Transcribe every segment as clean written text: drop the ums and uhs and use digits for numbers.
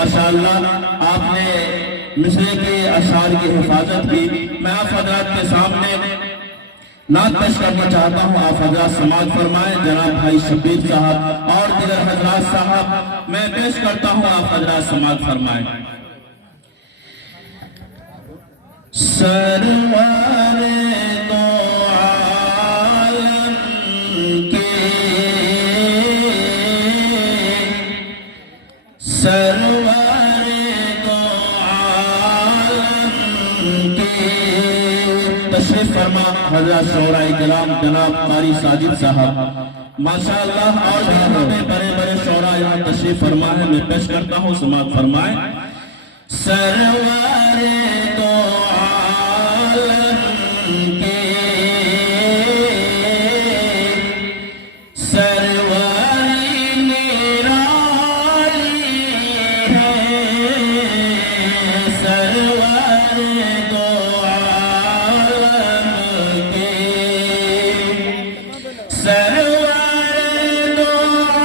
ماشاءاللہ آپ نے مصرے کے اشعار کی حفاظت کی۔ میں آپ حضرات کے سامنے نعت پیش کرنا چاہتا ہوں، آپ حضرات سماعت فرمائیں۔ جناب بھائی شبیر صاحب اور دیگر حضرات صاحب میں پیش کرتا ہوں، آپ حضرات سماعت فرمائیں۔ سرور دو عالم کے سرور دو عالم کے تشریف فرما حضرت شعراء کرام جناب قاری ساجد صاحب ماشاءاللہ، اور یہاں پہ بڑے بڑے شعراء یہاں تشریف فرما ہے، میں پیش کرتا ہوں، سماعت فرمائیں۔ سرور دو عالم کے سروری نرالی ہے، سرور دو عالم کے سرور دو عالم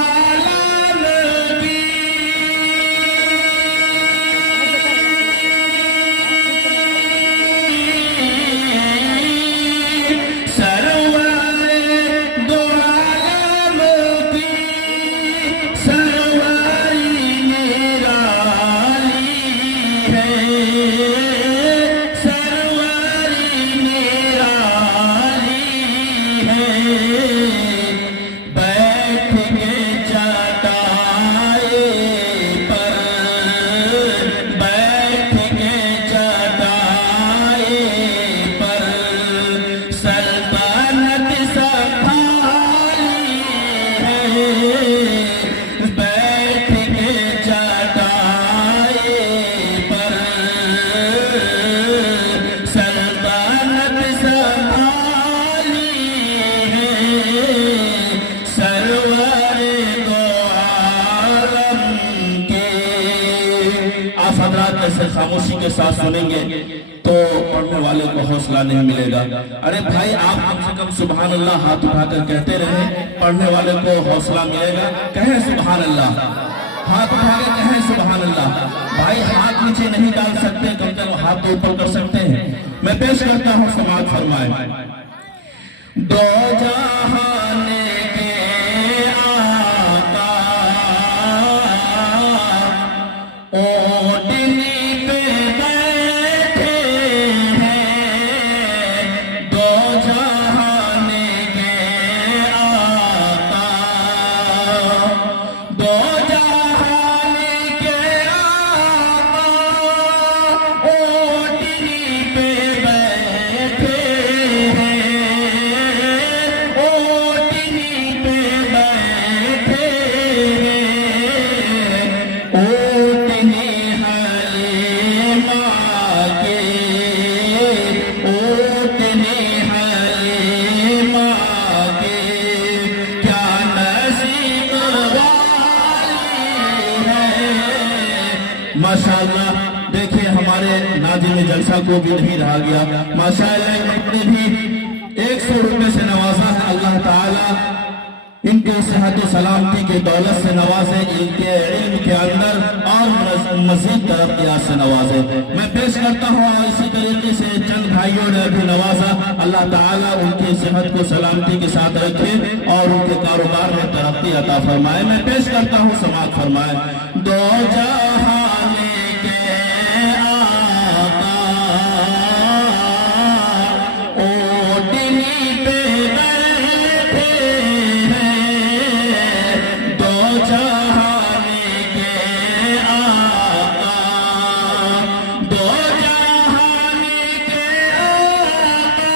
کی خاموشی کے ساتھ سنیں گے تو پڑھنے والے کو حوصلہ نہیں ملے گا۔ ارے بھائی آپ کم سے کم سبحان اللہ ہاتھ اٹھا کر کہتے رہیں، پڑھنے والے کو حوصلہ ملے گا۔ کہیں سبحان اللہ، ہاتھ اٹھا کے کہیں سبحان اللہ۔ بھائی ہاتھ نیچے نہیں ڈال سکتے، کم سے کم ہاتھ اوپر کر سکتے ہیں۔ میں پیش کرتا ہوں، سماعت فرمائیں۔ دو جہان کے آقا اونٹنی ماشاءاللہ دیکھیں ہمارے ناظم جلسہ کو بھی نہیں رہا گیا۔ ماشاءاللہ انہوں نے بھی 100 روپے سے نوازا ہے، اللہ تعالیٰ ان کے صحت و سلامتی کے دولت سے نوازے، ان کے علم کے اندر اور مزید ترقیات سے نوازے۔ میں پیش کرتا ہوں اسی طریقے سے چند بھائیوں نے بھی نوازا، اللہ تعالیٰ ان کی صحت کو سلامتی کے ساتھ رکھے اور ان کے کاروبار میں ترقی عطا فرمائے۔ میں پیش کرتا ہوں، سماعت فرمائے۔ دو جہان کے آقا اوٹنی پہ بیٹھے ہیں، دو جہان کے آقا، دو جہان کے آقا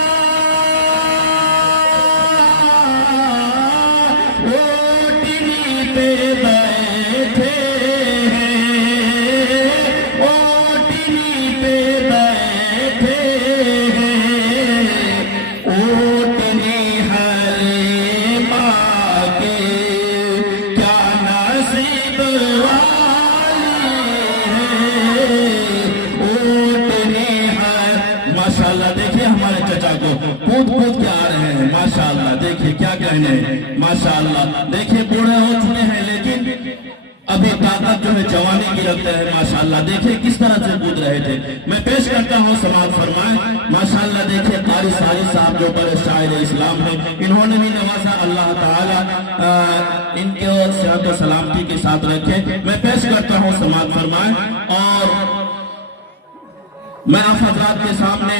اوٹنی پہ بیٹھے کود کے آ رہے ہیں، ماشاءاللہ دیکھیں کیا کہنے ہیں، ماشاءاللہ دیکھیں بوڑھے ہو چکے ہیں لیکن ابھی طاقت तब जो है जवानी की रखते हैं माशाअल्लाह, देखिए किस तरह से कूद रहे थे। मैं पेश करता हूँ, समाअत फरमाएं माशाअल्लाह। देखिए कारी सारी साहब जो बड़े शायर इस्लाम हैं, इन्होंने भी नवाजा, अल्लाह ताला इनको सेहत और सलामती के साथ रखे। मैं पेश करता हूँ, समाअत फरमाएं। और मैं आप हजरात के सामने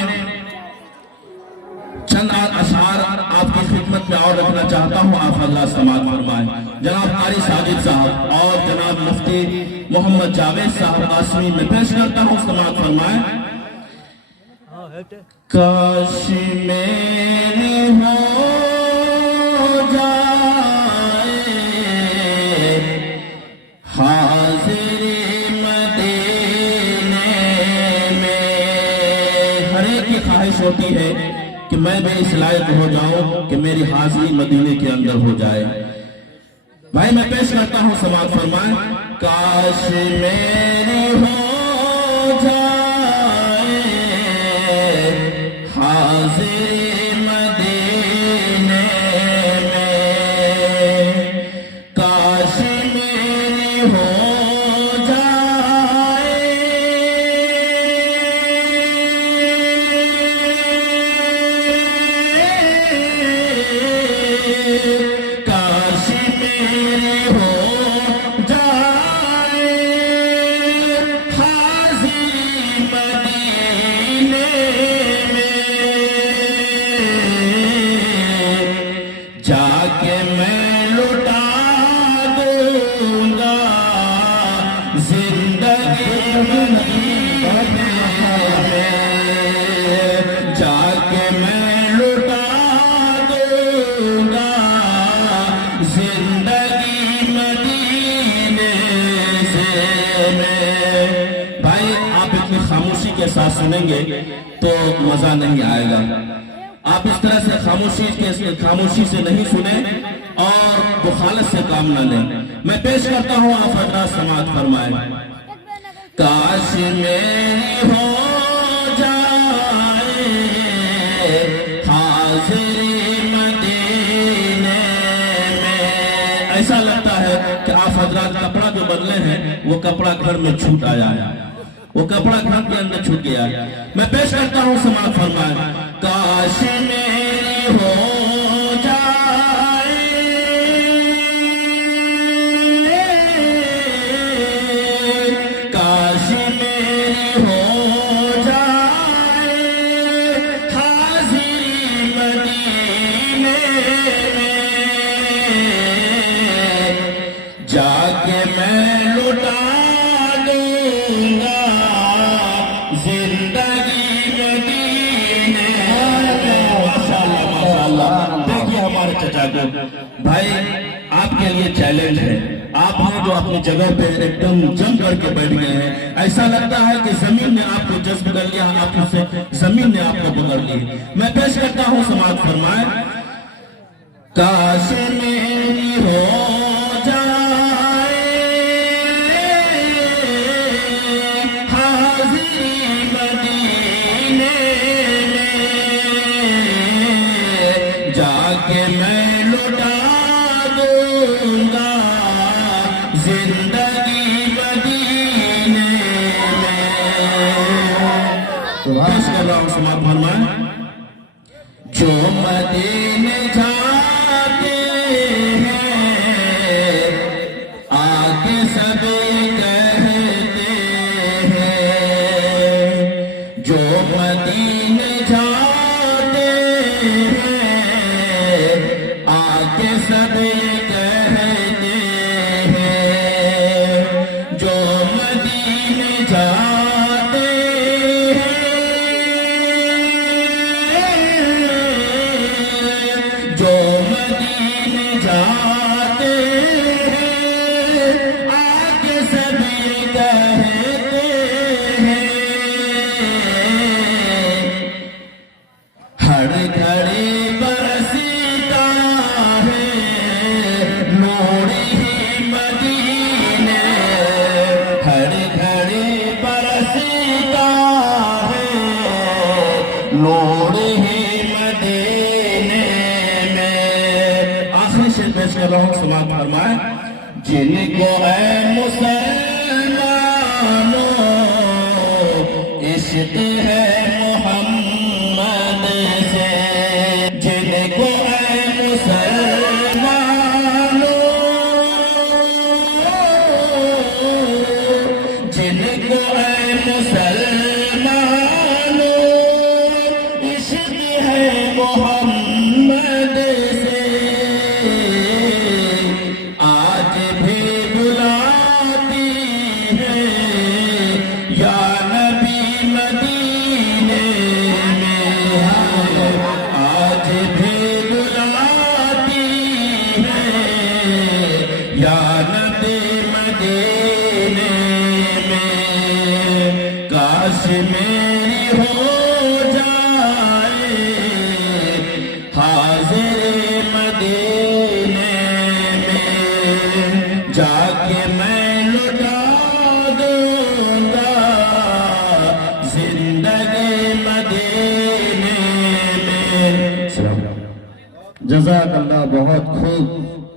चंद अशआर आपकी खिदमत में और रखना चाहता हूँ। आप हजरात समाअत फरमाएं। जनाब कारी साजिद साहब और जनाब मुफ्ती मोहम्मद जावेद साहब आसमी में पेश करता हूँ, समाअत फरमाएं। काश मेरे हो जाए हाजिरी मदीने में। हर एक की ख्वाहिश होती है कि मैं भी इस लायक हो जाऊं कि मेरी हाजिरी मदीने के अंदर हो जाए। भाई मैं पेश करता हूं, समाअत फरमाएं। काश मेरी हो जाए हाजिरी मदीने में, काश मेरी हो जाके मैं लुटा दूंगा जिंदगी मदीने में, जाके मैं लुटा दूंगा जिंदगी मदीने से मैं। भाई आप इतनी खामोशी के साथ सुनेंगे तो मजा नहीं आएगा। आप इस तरह से खामोशी से नहीं सुने और बुखालत से काम न लें। मैं पेश करता हूँ, आप हजरात समाअत फरमाएं। काश मेरी हो जाए हाजिरी मदीने में। ऐसा लगता है कि आप हजरात कपड़ा जो बदले हैं वो कपड़ा घर में छूट आया है, वो कपड़ा घर के अंदर छूट गया। मैं पेश करता हूँ, समाअत फरमाएं। काश मेरी हो जाए काश मेरी हो जाए हाजिरी मदीने में, जाके मैं लुटा दूंगा जिंदगी मदीने। देखिए हमारे चचा को, भाई आपके लिए चैलेंज है। आप हैं जो अपनी जगह पे एकदम जम करके बैठ गए हैं। ऐसा लगता है कि जमीन ने आपको जज्ब कर लिया, आपसे जमीन ने आपको पकड़ ली। मैं पेश करता हूँ, समाअत फरमाएं। काश मेरी हो जाए हाजिरी मदीने में, जाके मैं लुटा दूंगा जिंदगी मदीने में। पेश कर रहा हूँ, समाअत फरमाएं। जो मदीने जाते हैं आके सब कहते हैं, जो मदीने जाते हैं आके सब कहते हैं, जो मदीने जाते हैं, जो मदीने जाते हैं आके सब कहते हैं, हर घड़ी बरसता है नूर ही मदीने, हर घड़ी बरसता है नूर ही मदीने में। आखिरी शेर पेश कर रहा हूँ, समाअत फरमाएं। जिनको ऐ मुसलमान عشق ہے محمد سے جن کو اے مسلمانوں جن کو اے مسلمانوں عشق ہے محمد سے آج بھی بلاتی ہے یا نبی مدینے میں آج بھی بلاتی ہے یا نبی مدینے میں کاش میری ہو جائے حاضر مدینے میں جا کے میں لٹا دوں گا زندگی مدینے میں. جزاک اللہ، بہت خوب.